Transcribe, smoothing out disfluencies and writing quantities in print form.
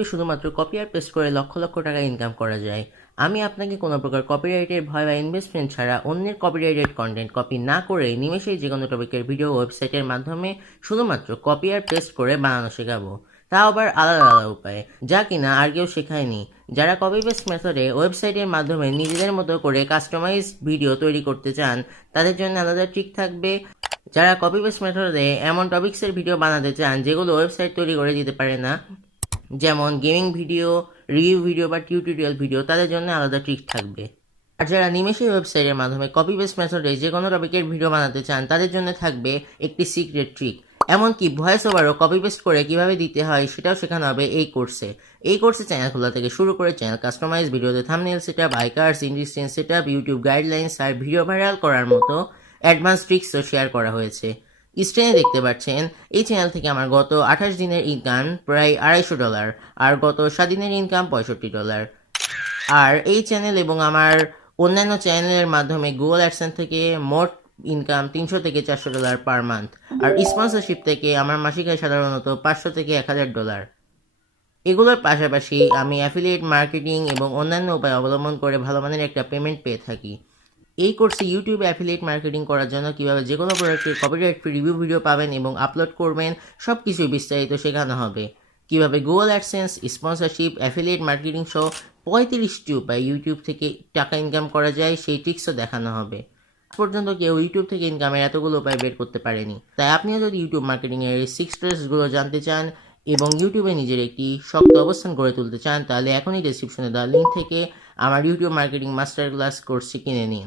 ইউটিউবে শুধুমাত্র কপি আর পেস্ট করে লক্ষ লক্ষ টাকা ইনকাম করা যায়। আমি আপনাকে কোনো প্রকার কপিরাইটের ভয় বা ইনভেস্টমেন্ট ছাড়া অন্যের কপিরাইটেড কন্টেন্ট কপি না করে নিমেষেই যে কোনো টপিকের ভিডিও ওয়েবসাইটের মাধ্যমে শুধুমাত্র কপি আর পেস্ট করে বানানো শেখাবো, তাও আবার আলাদা আলাদা উপায়ে, যা কিনা আর কেউ শেখায়নি। যারা কপি পেস্ট মেথডে ওয়েবসাইটের মাধ্যমে নিজেদের মতো করে কাস্টমাইজ ভিডিও তৈরি করতে চান তাদের জন্য আলাদা ট্রিক থাকবে। যারা কপি পেস্ট মেথডে এমন টপিক্সের ভিডিও বানাতে চান যেগুলো ওয়েবসাইট তৈরি করে দিতে পারে না, যেমন গেমিং ভিডিও, রিভিউ ভিডিও বা টিউটোরিয়াল ভিডিও, তাদের জন্য আলাদা ট্রিক থাকবে। আর যারা নিমেষেই ওয়েবসাইটের মাধ্যমে কপি পেস্ট মেথডে যে কোনো টপিকের ভিডিও বানাতে চান তাদের জন্য থাকবে একটি সিক্রেট ট্রিক। এমনকি ভয়েস ওভারও কপি পেস্ট করে কিভাবে দিতে হয় সেটাও শেখানো হবে এই কোর্সে। এই কোর্সে চ্যানেল খোলা থেকে শুরু করে চ্যানেল কাস্টমাইজ, ভিডিওতে থাম্বনেল সেটআপ, আইকার্স, ইনডিসটেন্স সেটআপ, ইউটিউব গাইডলাইন্স আর ভিডিও ভাইরাল করার মতো অ্যাডভান্স ট্রিক্সও শেয়ার করা হয়েছে। স্ক্রিনে দেখতে পাচ্ছেন এই চ্যানেল থেকে আমার গত 28 দিনের ইনকাম প্রায় $250 আর গত 7 দিনের ইনকাম $65। আর এই চ্যানেল এবং আমার অন্যান্য চ্যানেলের মাধ্যমে গুগল অ্যাডসেন্স থেকে মোট ইনকাম $300 থেকে $400 পার মান্থ। আর স্পন্সরশিপ থেকে আমার মাসিক আয় সাধারণত $500 থেকে $1000। এগুলোর পাশাপাশি আমি অ্যাফিলিয়েট মার্কেটিং এবং অন্যান্য উপায় অবলম্বন করে ভালো মানের একটা পেমেন্ট পেয়ে থাকি। এই কোর্সে ইউটিউবে অ্যাফিলিয়েট মার্কেটিং করার জন্য কীভাবে যে কোনো প্রোডাক্টের কপিরাইট ফ্রি রিভিউ ভিডিও পাবেন এবং আপলোড করবেন সব কিছুই বিস্তারিত শেখানো হবে। কীভাবে Google AdSense, sponsorship, affiliate marketing সহ 35টি উপায় ইউটিউব থেকে টাকা ইনকাম করা যায় সেই ট্রিক্সও দেখানো হবে। আজ পর্যন্ত কেউ ইউটিউব থেকে ইনকামের এতগুলো উপায় বের করতে পারেনি। তাই আপনিও যদি ইউটিউব মার্কেটিংয়ের এই 6 স্টেপসগুলো জানতে চান এবং ইউটিউবে নিজের একটি শক্ত অবস্থান গড়ে তুলতে চান তাহলে এখনই ডেসক্রিপশনে দেওয়া লিঙ্ক থেকে আমার ইউটিউব মার্কেটিং মাস্টার ক্লাস কোর্সটি কিনে নিন।